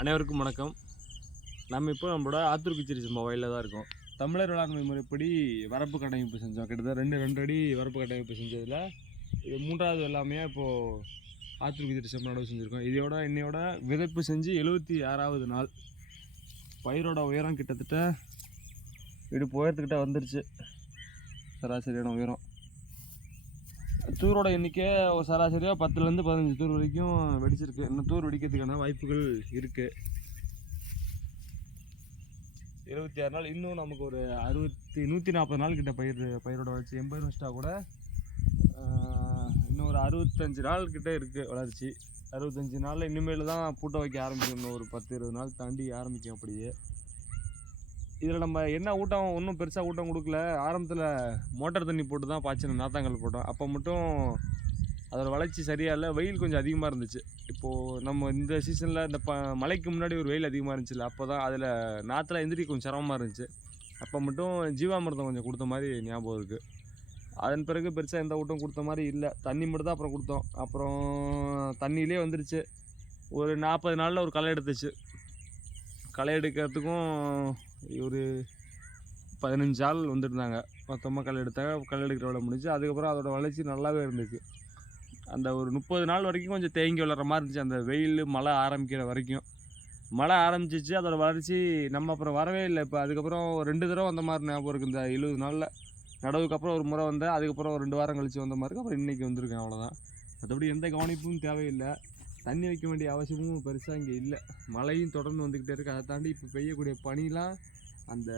அனைவருக்கும் வணக்கம். நம்ம இப்போ நம்மளோட ஆத்தூர் மொபைலில் தான் இருக்கோம். தமிழர் வேளாண்மை முறைப்படி வரப்பு கட்டமைப்பு செஞ்சோம். கிட்டத்தட்ட ரெண்டு ரெண்டு அடி வரப்பு கட்டமைப்பு செஞ்சதில் இது மூன்றாவது எல்லாமே இப்போது ஆத்தூர் சம்பளம் நடவு செஞ்சுருக்கோம். இதோட இன்னையோட விதைப்பு செஞ்சு எழுபத்தி ஆறாவது நாள். பயிரோட உயரம் கிட்டத்தட்ட இடுப்பு உயரத்துக்கிட்ட வந்துருச்சு. சராசரியான உயரம். தூரோட எண்ணிக்கை ஒரு சராசரியாக பத்துலேருந்து பதினஞ்சு தூர் வரைக்கும் வெடிச்சிருக்கு. இன்னும் தூர் வெடிக்கிறதுக்கான வாய்ப்புகள் இருக்குது இருபத்தி ஆறு நாள் இன்னும் நமக்கு ஒரு அறுபத்தி நூற்றி நாற்பது நாள் கிட்ட பயிர் பயிரோட வளர்ச்சி. எண்பது வச்சிட்டா கூட இன்னும் ஒரு அறுபத்தஞ்சு நாள் கிட்ட இருக்குது வளர்ச்சி. அறுபத்தஞ்சு நாளில் இனிமேல் தான் பூட்டை வைக்க ஆரம்பிக்கும் இன்னும் ஒரு பத்து இருபது நாள் தாண்டி ஆரம்பிக்கும் அப்படியே. இதில் நம்ம என்ன ஊட்டம் ஒன்றும் பெருசாக ஊட்டம் கொடுக்கல. ஆரம்பத்தில் மோட்டார் தண்ணி போட்டு தான் பாய்ச்சின நாத்தாங்கல் போட்டோம். அப்போ மட்டும் அதோட வளர்ச்சி சரியாக இல்லை. வெயில் கொஞ்சம் அதிகமாக இருந்துச்சு. இப்போது நம்ம இந்த சீசனில் இந்த ப மழைக்கு முன்னாடி ஒரு வெயில் அதிகமாக இருந்துச்சுல்ல அப்போ தான் அதில் நாற்றுல எந்திரி கொஞ்சம் சிரமமாக இருந்துச்சு. அப்போ மட்டும் ஜீவாமிர்தம் கொஞ்சம் கொடுத்த மாதிரி ஞாபகம் இருக்குது அதன் பிறகு பெருசாக எந்த ஊட்டம் கொடுத்த மாதிரி இல்லை. தண்ணி மட்டும் தான் அப்புறம் கொடுத்தோம். அப்புறம் தண்ணியிலே வந்துருச்சு. ஒரு நாற்பது நாளில் ஒரு களை எடுத்துச்சு. களை எடுக்கிறதுக்கும் ஒரு பதினஞ்சு ஆள் வந்துருந்தாங்க. மொத்தமாக களை எடுத்தாங்க களை எடுக்கிற வேலை முடிஞ்சு அதுக்கப்புறம் அதோடய வளர்ச்சி நல்லாவே இருந்துச்சு. அந்த ஒரு முப்பது நாள் வரைக்கும் கொஞ்சம் தேங்கி வளர்கிற மாதிரி இருந்துச்சு. அந்த வெயில் மழை ஆரம்பிக்கிற வரைக்கும். மழை ஆரம்பிச்சிச்சு அதோட வளர்ச்சி நம்ம அப்புறம் வரவே இல்லை. இப்போ அதுக்கப்புறம் ரெண்டு தடவை வந்த மாதிரி ஞாபகம் இருக்குது இந்த எழுபது நாளில் நடவுக்கு அப்புறம் ஒரு முறை வந்தேன். அதுக்கப்புறம் ஒரு ரெண்டு வாரம் கழிச்சு வந்த மாதிரி இருக்கு. அப்புறம் இன்றைக்கி வந்திருக்கேன். அவ்வளோதான் மற்றபடி எந்த கவனிப்பும் தேவையில்லை. தண்ணி வைக்க வேண்டிய அவசியமும் பெருசாக இங்கே இல்லை. மழையும் தொடர்ந்து வந்துக்கிட்டே இருக்குது அதை தாண்டி இப்போ பெய்யக்கூடிய பனிலாம் அந்த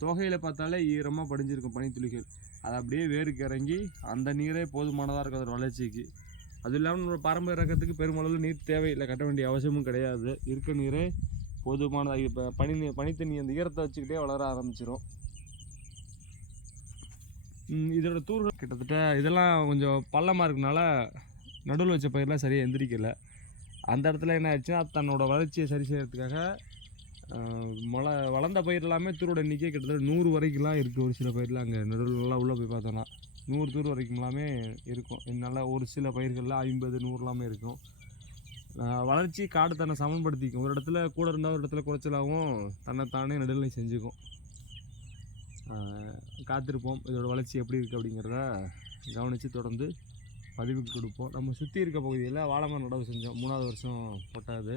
தொகையில் பார்த்தாலே ஈரமாக படிஞ்சிருக்கும் பனித்துளிகள். அது அப்படியே வேருக்கு இறங்கி அந்த நீரே போதுமானதாக இருக்கும் அதோட வளர்ச்சிக்கு. அது இல்லாமல் நம்ம பாரம்பரிய ரகத்துக்கு பெருமளவில் நீர் தேவையில்லை. கட்ட வேண்டிய அவசியமும் கிடையாது. இருக்க நீரே போதுமானதாக இப்போ பனி நீர் பனித்தண்ணி அந்த ஈரத்தை வச்சுக்கிட்டே வளர ஆரம்பிச்சிடும் இதோட தூர்கள் கிட்டத்தட்ட இதெல்லாம் கொஞ்சம் பள்ளமாக இருக்கனால நடுவில் வச்ச பயிரெலாம் சரியாக எந்திரிக்கலை. அந்த இடத்துல என்ன ஆயிடுச்சுன்னா தன்னோட வளர்ச்சியை சரி செய்கிறதுக்காக மொள வளர்ந்த பயிர் எல்லாமே தூரோட எண்ணிக்கை கிட்டத்தட்ட நூறு வரைக்கும்லாம் இருக்குது ஒரு சில பயிரில். அங்கே நடுவில் நல்லா உள்ளே போய் பார்த்தோன்னா நூறு தூர் வரைக்கும் எல்லாமே இருக்கும். நல்லா ஒரு சில பயிர்களில் ஐம்பது நூறுலாமே இருக்கும். வளர்ச்சி காடு தன்னை சமன்படுத்திக்கும். ஒரு இடத்துல கூட இருந்தால் ஒரு இடத்துல குறைச்சலாகவும் தன்னைத்தானே நடுநிலை செஞ்சுக்கும். காத்திருப்போம். இதோட வளர்ச்சி எப்படி இருக்குது அப்படிங்கிறத கவனித்து தொடர்ந்து பதிவுக்கு கொடுப்போம். நம்ம சுற்றி இருக்க பகுதியில் வாழை மரம் நடவு செஞ்சோம். மூணாவது வருஷம் போட்டாது.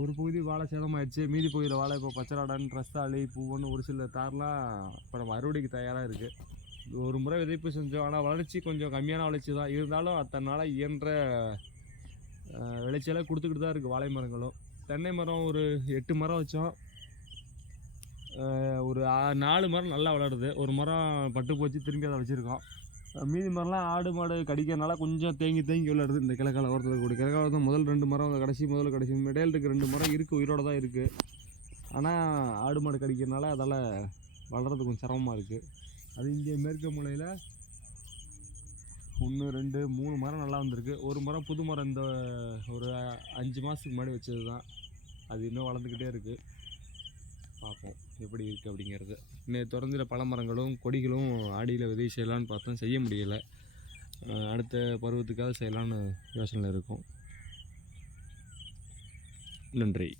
ஒரு பகுதி வாழை சேதமாயிடுச்சு. மீதி பகுதியில் வாழை இப்போ பச்சராடன் ரஸ்தாளி பூவன்னு ஒரு சில தார்லாம் இப்போ நம்ம அறுவடைக்கு தயாராக இருக்குது ஒரு முறை விதைப்பு செஞ்சோம். ஆனால் வளர்ச்சி கொஞ்சம் கம்மியான வளர்ச்சி தான். இருந்தாலும் அத்தனால இயன்ற விளைச்சலை கொடுத்துக்கிட்டு தான் இருக்குது வாழை மரங்களும். தென்னை மரம் ஒரு எட்டு மரம் வச்சோம். ஒரு நாலு மரம் நல்லா வளருது. ஒரு மரம் பட்டு போச்சு திரும்பி அதை வச்சுருக்கோம். மீதி மரம்லாம் ஆடு மாடு கடிக்கிறனால கொஞ்சம் தேங்கி தேங்கி விளையாடுது இந்த கிழக்கால ஓரத்தில் இருக்கக்கூடிய கிழக்கால முதல் ரெண்டு மரம் கடைசி முதல் கடைசி இடையில இருக்க ரெண்டு மரம் இருக்குது உயிரோடு தான் இருக்குது ஆனால் ஆடு மாடு கடிக்கிறனால அதால் வளர்றது கொஞ்சம் சிரமமாக இருக்குது அது இங்கே மேற்கு மூலையில் ஒன்று ரெண்டு மூணு மரம் நல்லா வந்திருக்கு. ஒரு மரம் புது மரம் இந்த ஒரு அஞ்சு மாதத்துக்கு முன்னாடி வச்சது தான் அது இன்னும் வளர்ந்துக்கிட்டே இருக்குது எப்படி இருக்குது அப்படிங்கிறது. இன்னும் திறந்துற பழமரங்களும் கொடிகளும் ஆடியில் விதை செய்யலான்னு பார்த்தோம். செய்ய முடியலை. அடுத்த பருவத்துக்காக செய்யலான்னு யோசனையில் இருக்கும். நன்றி.